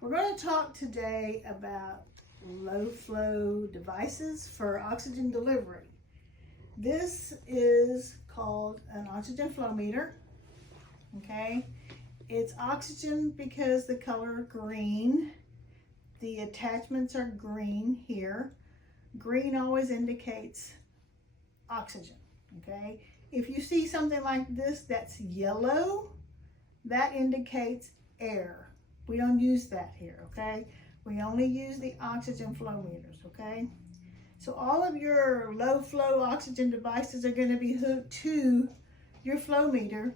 We're going to talk today about low flow devices for oxygen delivery. This is called an oxygen flow meter. Okay, it's oxygen because the color green. The attachments are green here. Green always indicates oxygen. Okay, if you see something like this that's yellow, that indicates air. We don't use that here, okay? We only use the oxygen flow meters, okay? So all of your low flow oxygen devices are going to be hooked to your flow meter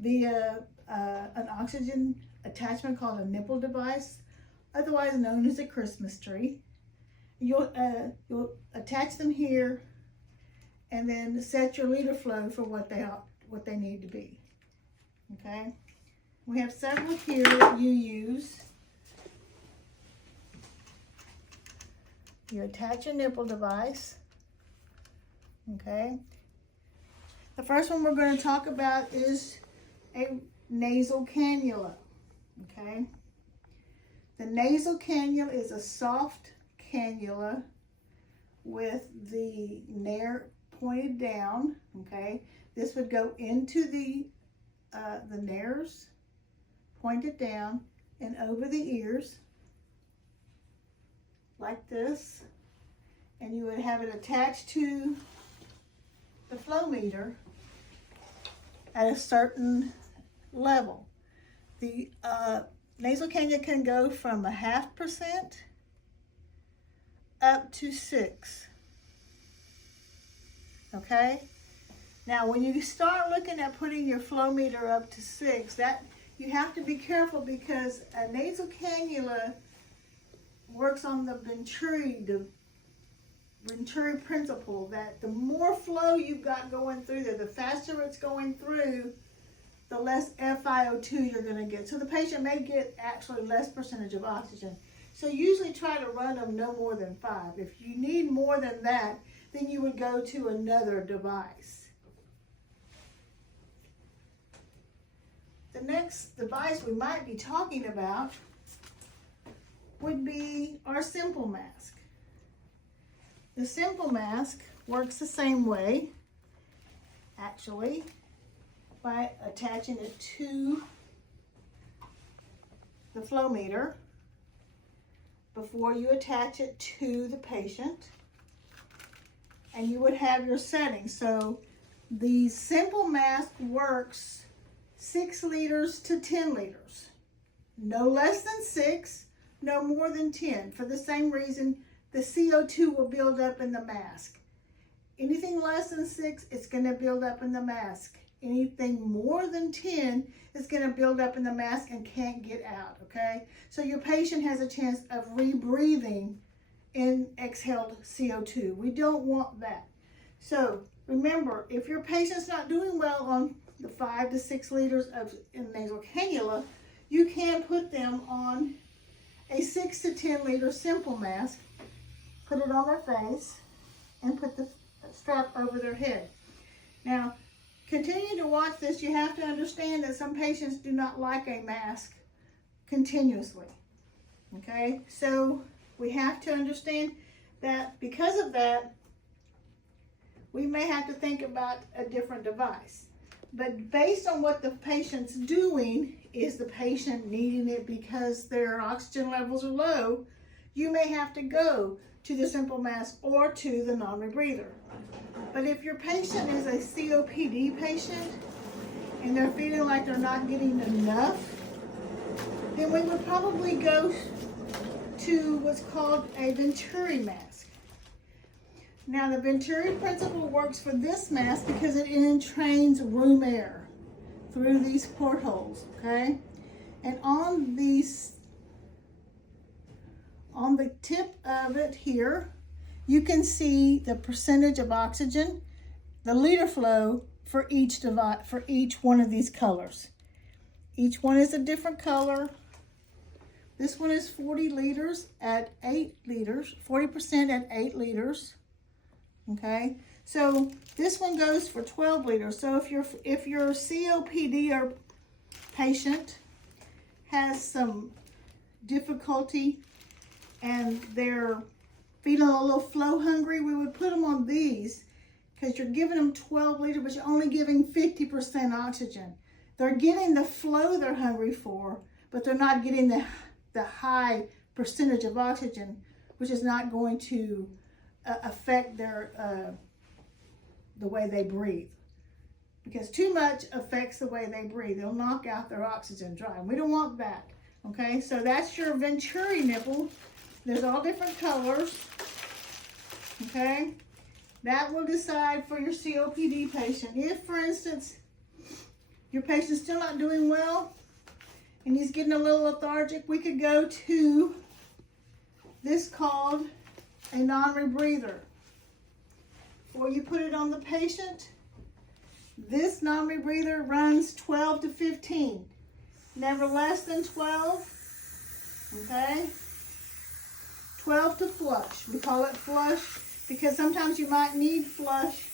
via an oxygen attachment called a nipple device, otherwise known as a Christmas tree. You'll attach them here and then set your liter flow for what they need to be, okay? We have several here that you use. You attach a nipple device, okay? The first one we're going to talk about is a nasal cannula, okay? The nasal cannula is a soft cannula with the nair pointed down, okay? This would go into the nairs, pointed down and over the ears like this, and you would have it attached to the flow meter at a certain level. The nasal cannula can go from 0.5% up to 6. Okay? Now when you start looking at putting your flow meter up to 6, that you have to be careful because a nasal cannula works on the Venturi principle, that the more flow you've got going through there, the faster it's going through, the less FiO2 you're going to get. So the patient may get actually less percentage of oxygen. So usually try to run them no more than 5. If you need more than that, then you would go to another device. The next device we might be talking about would be our simple mask. The simple mask works the same way, actually, by attaching it to the flow meter before you attach it to the patient. And you would have your settings. So the simple mask works 6 liters to 10 liters. No less than 6, no more than 10. For the same reason, the CO2 will build up in the mask. Anything less than 6, it's going to build up in the mask. Anything more than 10 is going to build up in the mask and can't get out, okay? So your patient has a chance of rebreathing in exhaled CO2. We don't want that. So remember, if your patient's not doing well on the 5 to 6 liters of nasal cannula, you can put them on a 6 to 10 liter simple mask, put it on their face, and put the strap over their head. Now, continue to watch this. You have to understand that some patients do not like a mask continuously, okay? So we have to understand that because of that, we may have to think about a different device. But based on what the patient's doing, is the patient needing it because their oxygen levels are low, you may have to go to the simple mask or to the non-rebreather. But if your patient is a COPD patient and they're feeling like they're not getting enough, then we would probably go to what's called a Venturi mask. Now the Venturi principle works for this mask because it entrains room air through these portholes, okay? And on the tip of it here, you can see the percentage of oxygen, the liter flow for each one of these colors. Each one is a different color. This one is 40 liters at 8 liters, 40% at 8 liters. Okay, so this one goes for 12 liters. So if your COPD or patient has some difficulty and they're feeling a little flow hungry, we would put them on these because you're giving them 12 liters, but you're only giving 50% oxygen. They're getting the flow they're hungry for, but they're not getting the high percentage of oxygen, which is not going to affect their the way they breathe. Because too much affects the way they breathe. They'll knock out their oxygen dry. And we don't want that. Okay, so that's your Venturi nipple. There's all different colors. Okay, that will decide for your COPD patient. If, for instance, your patient's still not doing well and he's getting a little lethargic, we could go to this called a non-rebreather. Before you put it on the patient, this non-rebreather runs 12 to 15, never less than 12, okay? 12 to flush. We call it flush because sometimes you might need flush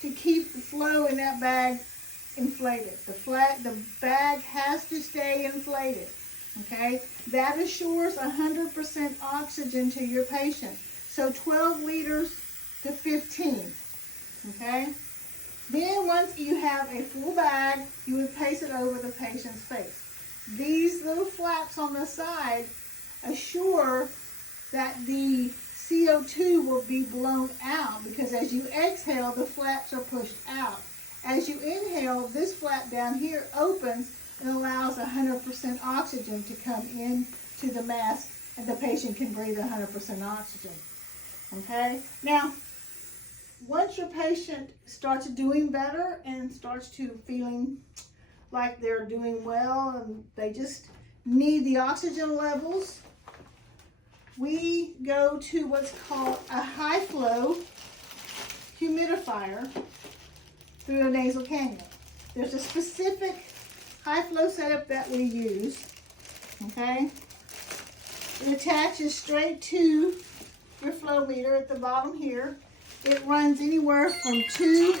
to keep the flow in that bag inflated. The bag has to stay inflated, okay? That assures 100% oxygen to your patient. So 12 liters to 15, okay? Then once you have a full bag, you would place it over the patient's face. These little flaps on the side assure that the CO2 will be blown out because as you exhale, the flaps are pushed out. As you inhale, this flap down here opens and allows 100% oxygen to come in to the mask and the patient can breathe 100% oxygen. Okay? Now, once your patient starts doing better and starts to feeling like they're doing well and they just need the oxygen levels, we go to what's called a high flow humidifier through a nasal cannula. There's a specific high flow setup that we use, okay? It attaches straight to your flow meter at the bottom here. It runs anywhere from 2